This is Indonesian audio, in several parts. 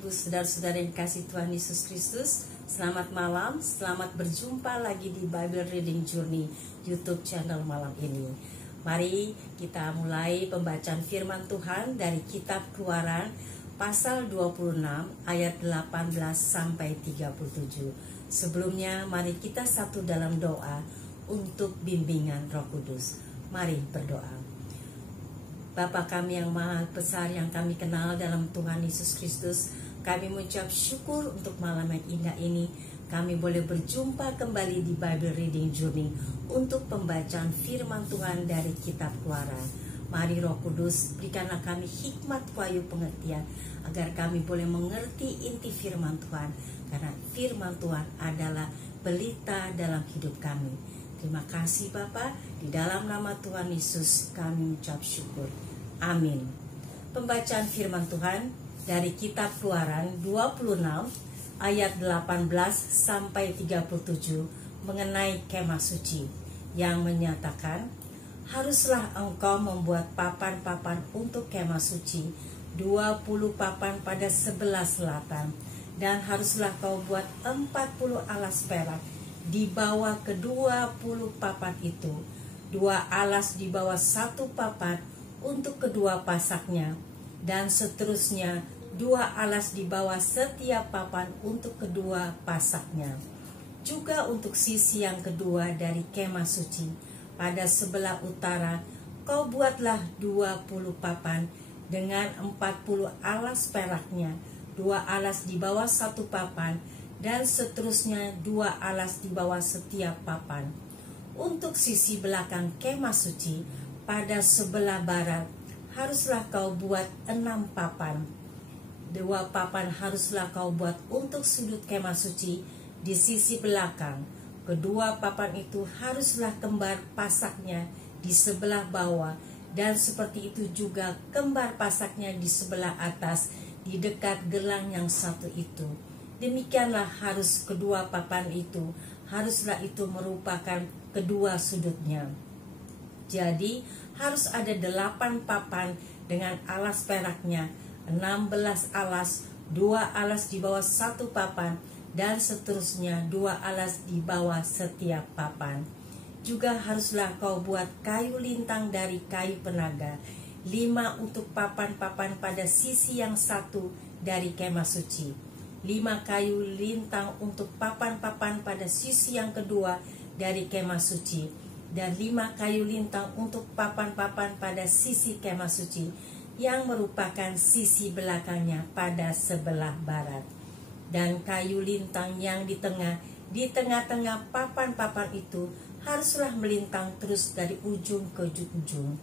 Ibu, saudara-saudara yang kasih Tuhan Yesus Kristus, selamat malam, selamat berjumpa lagi di Bible Reading Journey YouTube channel malam ini. Mari kita mulai pembacaan firman Tuhan dari kitab Keluaran pasal 26 ayat 18 sampai 37. Sebelumnya mari kita satu dalam doa untuk bimbingan Roh Kudus. Mari berdoa. Bapa kami yang maha besar yang kami kenal dalam Tuhan Yesus Kristus, kami mengucap syukur untuk malam yang indah ini. Kami boleh berjumpa kembali di Bible Reading Journey untuk pembacaan firman Tuhan dari kitab Keluaran. Mari Roh Kudus, berikanlah kami hikmat wahyu pengertian agar kami boleh mengerti inti firman Tuhan, karena firman Tuhan adalah pelita dalam hidup kami. Terima kasih Bapa, di dalam nama Tuhan Yesus kami mengucap syukur. Amin. Pembacaan firman Tuhan dari kitab Keluaran 26 ayat 18 sampai 37 mengenai kemah suci yang menyatakan, haruslah engkau membuat papan-papan untuk kemah suci, 20 papan pada sebelah selatan, dan haruslah kau buat 40 alas perak di bawah ke-20 papan itu, 2 alas di bawah 1 papan untuk kedua pasaknya, dan seterusnya 2 alas di bawah setiap papan untuk kedua pasaknya. Juga untuk sisi yang kedua dari kemah suci pada sebelah utara, kau buatlah 20 papan dengan 40 alas peraknya, 2 alas di bawah 1 papan, dan seterusnya 2 alas di bawah setiap papan. Untuk sisi belakang kemah suci pada sebelah barat, haruslah kau buat 6 papan. 2 papan haruslah kau buat untuk sudut kemah suci di sisi belakang. Kedua papan itu haruslah kembar pasaknya di sebelah bawah, dan seperti itu juga kembar pasaknya di sebelah atas di dekat gelang yang satu itu. Demikianlah harus kedua papan itu, haruslah itu merupakan kedua sudutnya. Jadi harus ada 8 papan dengan alas peraknya, 16 alas, 2 alas di bawah 1 papan, dan seterusnya 2 alas di bawah setiap papan. Juga haruslah kau buat kayu lintang dari kayu penaga, 5 untuk papan-papan pada sisi yang satu dari kemah suci, 5 kayu lintang untuk papan-papan pada sisi yang kedua dari kemah suci, dan 5 kayu lintang untuk papan-papan pada sisi kemah suci yang merupakan sisi belakangnya pada sebelah barat. Dan kayu lintang yang di tengah-tengah papan-papan itu haruslah melintang terus dari ujung ke ujung.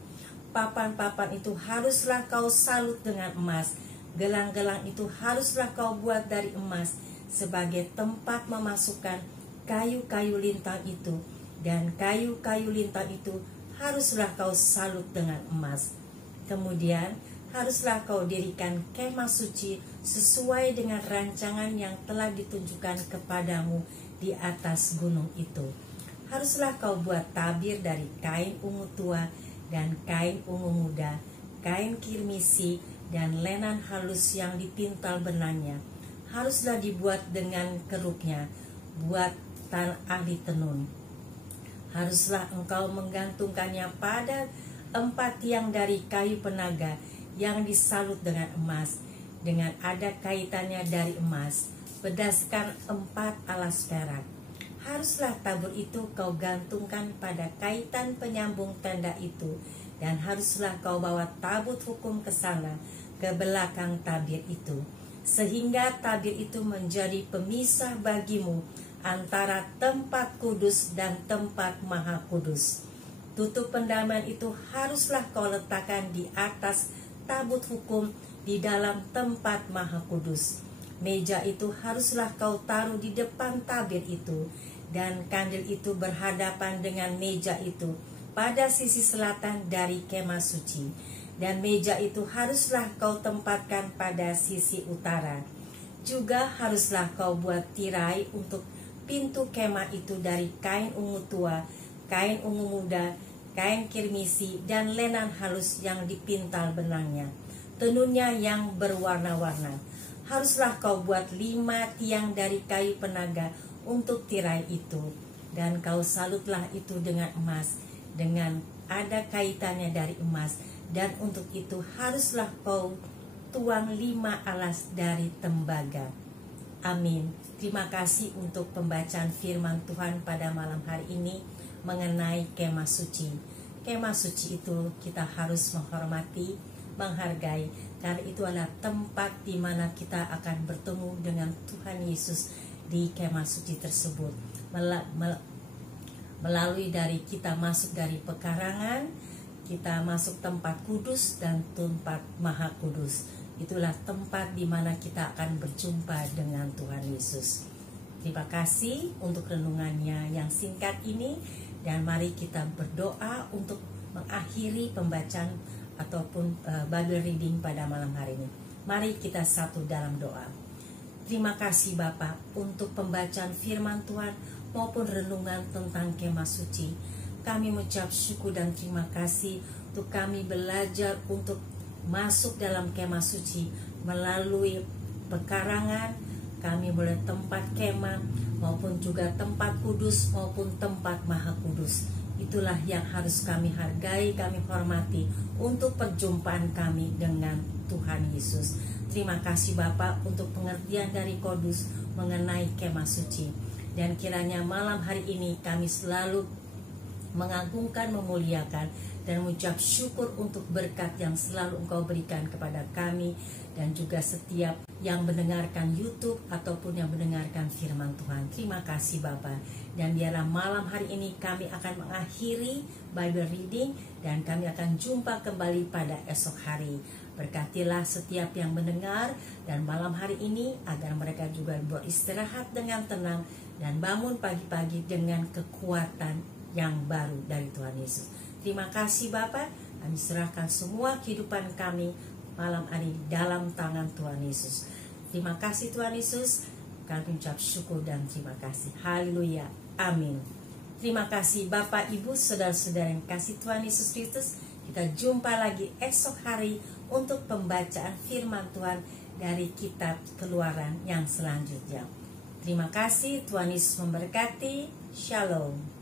Papan-papan itu haruslah kau salut dengan emas. Gelang-gelang itu haruslah kau buat dari emas sebagai tempat memasukkan kayu-kayu lintang itu, dan kayu-kayu lintang itu haruslah kau salut dengan emas. Kemudian haruslah kau dirikan kemah suci sesuai dengan rancangan yang telah ditunjukkan kepadamu di atas gunung itu. Haruslah kau buat tabir dari kain ungu tua dan kain ungu muda, kain kirmisi dan lenan halus yang dipintal benangnya. Haruslah dibuat dengan keruknya, buatan ahli tenun. Haruslah engkau menggantungkannya pada 4 tiang dari kayu penaga yang disalut dengan emas, dengan ada kaitannya dari emas, berdasarkan 4 alas perak. Haruslah tabur itu kau gantungkan pada kaitan penyambung tenda itu, dan haruslah kau bawa tabut hukum ke sana, ke belakang tabir itu, sehingga tabir itu menjadi pemisah bagimu antara tempat kudus dan tempat maha kudus. Tutup pendamaian itu haruslah kau letakkan di atas tabut hukum di dalam tempat maha kudus. Meja itu haruslah kau taruh di depan tabir itu, dan kandil itu berhadapan dengan meja itu pada sisi selatan dari kemah suci, dan meja itu haruslah kau tempatkan pada sisi utara. Juga haruslah kau buat tirai untuk pintu kemah itu dari kain ungu tua, kain ungu muda, kain kirmisi, dan lenan halus yang dipintal benangnya. Tenunnya yang berwarna-warna. haruslah kau buat 5 tiang dari kayu penaga untuk tirai itu, dan kau salutlah itu dengan emas, dengan ada kaitannya dari emas, dan untuk itu haruslah kau tuang 5 alas dari tembaga. Amin. Terima kasih untuk pembacaan firman Tuhan pada malam hari ini mengenai kemah suci. Kemah suci itu kita harus menghormati, menghargai, karena itu adalah tempat di mana kita akan bertemu dengan Tuhan Yesus di kemah suci tersebut. Melalui dari kita masuk dari pekarangan, kita masuk tempat kudus dan tempat maha kudus. Itulah tempat di mana kita akan berjumpa dengan Tuhan Yesus. Terima kasih untuk renungannya yang singkat ini, dan mari kita berdoa untuk mengakhiri pembacaan ataupun Bible reading pada malam hari ini. Mari kita satu dalam doa. Terima kasih Bapa untuk pembacaan firman Tuhan maupun renungan tentang kemah suci. Kami mengucap syukur dan terima kasih untuk kami belajar untuk masuk dalam kemah suci melalui pekarangan. Kami boleh tempat kemah maupun juga tempat kudus maupun tempat maha kudus. Itulah yang harus kami hargai, kami hormati untuk perjumpaan kami dengan Tuhan Yesus. Terima kasih Bapak untuk pengertian dari Kodus mengenai kemah suci. Dan kiranya malam hari ini kami selalu mengagungkan, memuliakan, dan mengucap syukur untuk berkat yang selalu Engkau berikan kepada kami dan juga setiap yang mendengarkan YouTube ataupun yang mendengarkan firman Tuhan. Terima kasih Bapa. Dan biarlah malam hari ini kami akan mengakhiri Bible reading dan kami akan jumpa kembali pada esok hari. Berkatilah setiap yang mendengar dan malam hari ini agar mereka juga beristirahat dengan tenang dan bangun pagi-pagi dengan kekuatan yang baru dari Tuhan Yesus. Terima kasih Bapa, kami serahkan semua kehidupan kami malam hari dalam tangan Tuhan Yesus. Terima kasih Tuhan Yesus, kami ucap syukur dan terima kasih. Haleluya, amin. Terima kasih Bapak, Ibu, Saudara-saudara yang kasih Tuhan Yesus Kristus. Kita jumpa lagi esok hari untuk pembacaan firman Tuhan dari kitab Keluaran yang selanjutnya. Terima kasih, Tuhan Yesus memberkati. Shalom.